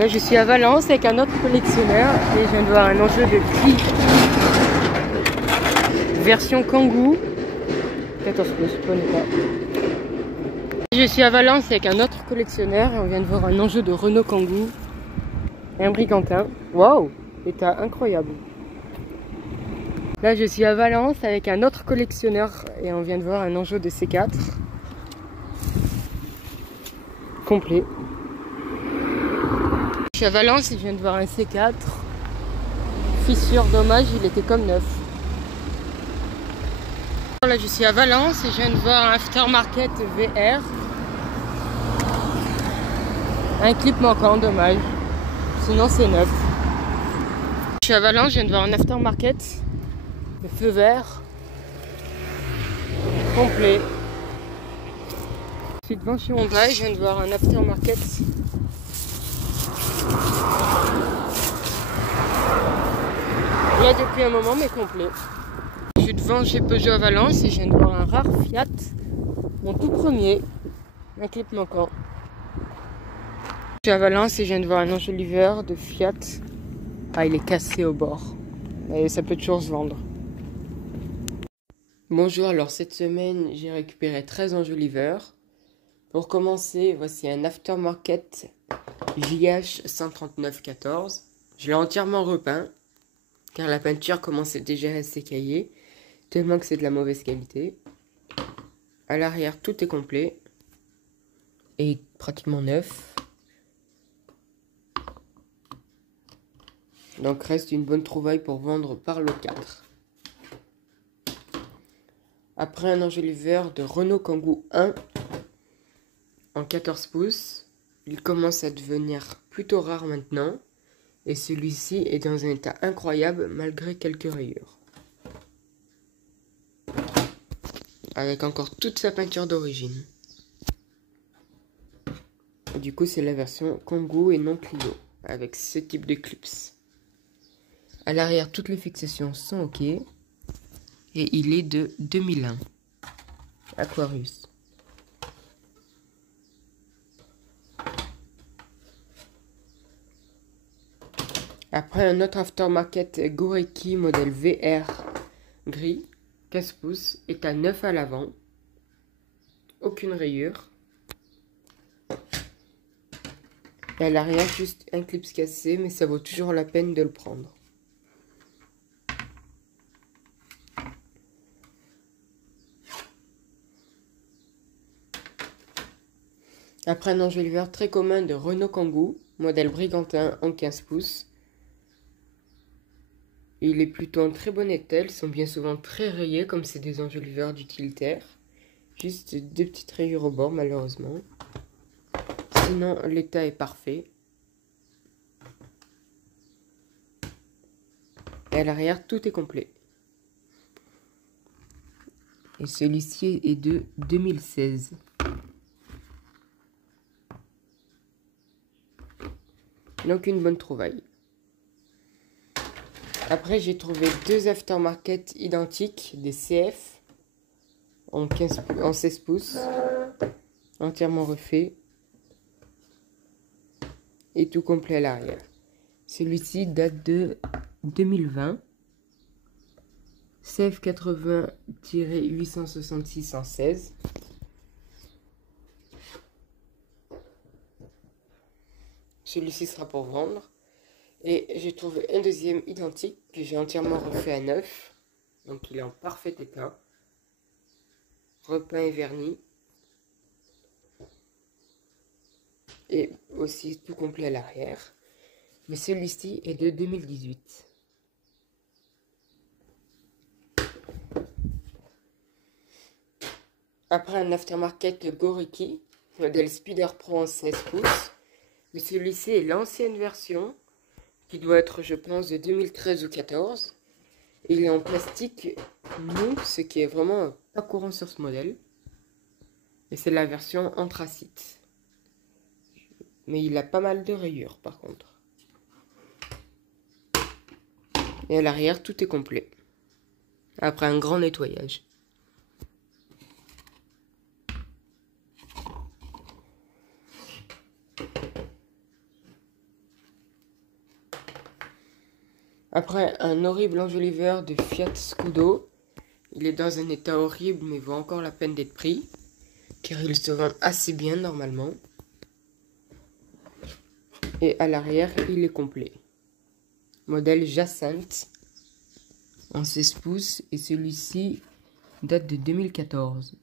Là, je suis à Valence avec un autre collectionneur et je viens de voir un enjeu de prix version Kangoo 14 pouces, je connais pas. Je suis à Valence avec un autre collectionneur et on vient de voir un enjeu de Renault Kangoo et un Brigantin. Waouh, état incroyable. Là, je suis à Valence avec un autre collectionneur et on vient de voir un enjeu de C4 complet. Je suis à Valence et je viens de voir un C4. Fissure, dommage, il était comme neuf. Là, je suis à Valence et je viens de voir un aftermarket VR. Un clip manquant, dommage. Sinon, c'est neuf. Je suis à Valence, je viens de voir un aftermarket. Le feu vert. Complet. Je suis devant chez Honda et je viens de voir un aftermarket. Là depuis un moment mais complet. Je suis devant chez Peugeot à Valence et je viens de voir un rare Fiat. Mon tout premier. Un clip manquant. Je suis à Valence et je viens de voir un enjoliveur de Fiat. Ah, il est cassé au bord. Et ça peut toujours se vendre. Bonjour, alors cette semaine j'ai récupéré 13 enjoliveurs. Pour commencer, voici un aftermarket JH 13914. Je l'ai entièrement repeint, car la peinture commençait déjà à s'écailler, tellement que c'est de la mauvaise qualité. À l'arrière, tout est complet, et pratiquement neuf. Donc reste une bonne trouvaille pour vendre par le 4. Après un enjoliveur de Renault Kangoo 1 en 14 pouces, il commence à devenir plutôt rare maintenant. Et celui-ci est dans un état incroyable malgré quelques rayures. Avec encore toute sa peinture d'origine. Du coup c'est la version Kangoo et non Clio. Avec ce type de clips. À l'arrière toutes les fixations sont ok. Et il est de 2001. Aquarius. Après un autre aftermarket Gorecki modèle VR gris, 15 pouces, est à 9 à l'avant. Aucune rayure. Et à l'arrière, juste un clip cassé, mais ça vaut toujours la peine de le prendre. Après un enjoliveur très commun de Renault Kangoo, modèle Brigantin en 15 pouces. Il est plutôt en très bon état, ils sont bien souvent très rayés comme c'est des enjoliveurs d'utilitaire. Juste deux petites rayures au bord malheureusement. Sinon l'état est parfait. Et à l'arrière tout est complet. Et celui-ci est de 2016. Donc une bonne trouvaille. Après, j'ai trouvé deux aftermarket identiques, des CF en 16 pouces, entièrement refait et tout complet à l'arrière. Celui-ci date de 2020, CF 80-866 en 16. Celui-ci sera pour vendre. Et j'ai trouvé un deuxième identique que j'ai entièrement refait à neuf. Donc il est en parfait état. Repeint et verni. Et aussi tout complet à l'arrière. Mais celui-ci est de 2018. Après un aftermarket Gorecki, modèle Speeder Pro en 16 pouces. Mais celui-ci est l'ancienne version. Qui doit être, je pense, de 2013 ou 2014. Il est en plastique mou, ce qui est vraiment pas courant sur ce modèle. Et c'est la version anthracite. Mais il a pas mal de rayures par contre. Et à l'arrière, tout est complet. Après un grand nettoyage. Après, un horrible enjoliveur de Fiat Scudo. Il est dans un état horrible, mais vaut encore la peine d'être pris, car il se vend assez bien normalement. Et à l'arrière, il est complet. Modèle Jacinthe en 16 pouces, et celui-ci date de 2014.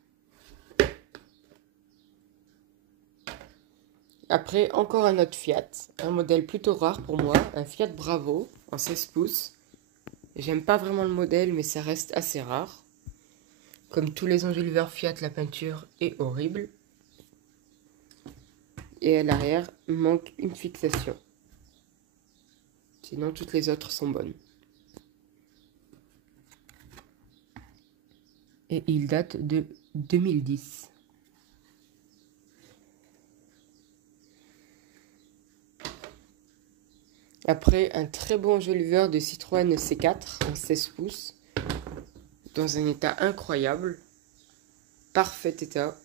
Après, encore un autre Fiat, un modèle plutôt rare pour moi, un Fiat Bravo en 16 pouces. J'aime pas vraiment le modèle, mais ça reste assez rare. Comme tous les enjoliveurs Fiat, la peinture est horrible. Et à l'arrière, manque une fixation. Sinon, toutes les autres sont bonnes. Et il date de 2010. Après, un très bon enjoliveur de Citroën C4 en 16 pouces. Dans un état incroyable. Parfait état.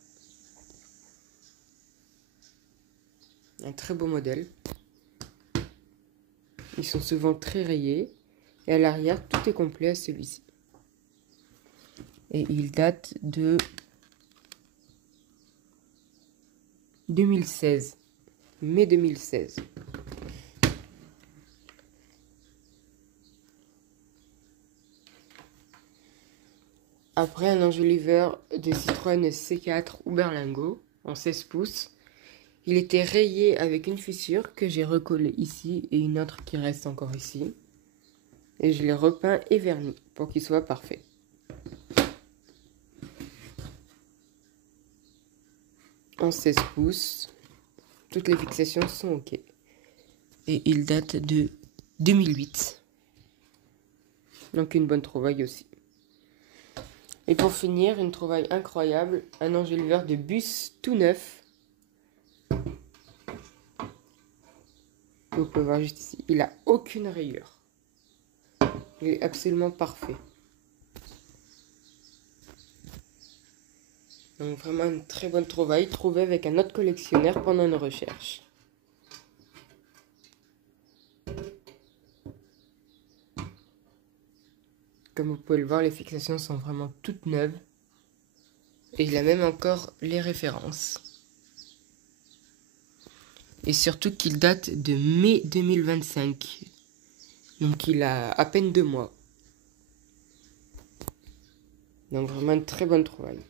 Un très beau modèle. Ils sont souvent très rayés. Et à l'arrière, tout est complet à celui-ci. Et il date de 2016. Mai 2016. Après, un enjoliveur de Citroën C4 ou Berlingo en 16 pouces. Il était rayé avec une fissure que j'ai recollée ici et une autre qui reste encore ici. Et je l'ai repeint et verni pour qu'il soit parfait. En 16 pouces, toutes les fixations sont ok. Et il date de 2008. Donc une bonne trouvaille aussi. Et pour finir, une trouvaille incroyable, un enjoliveur de bus tout neuf. Vous pouvez voir juste ici, il n'a aucune rayure. Il est absolument parfait. Donc vraiment une très bonne trouvaille, trouvée avec un autre collectionneur pendant nos recherches. Comme vous pouvez le voir, les fixations sont vraiment toutes neuves. Et il a même encore les références. Et surtout qu'il date de mai 2025. Donc il a à peine 2 mois. Donc vraiment une très bonne trouvaille.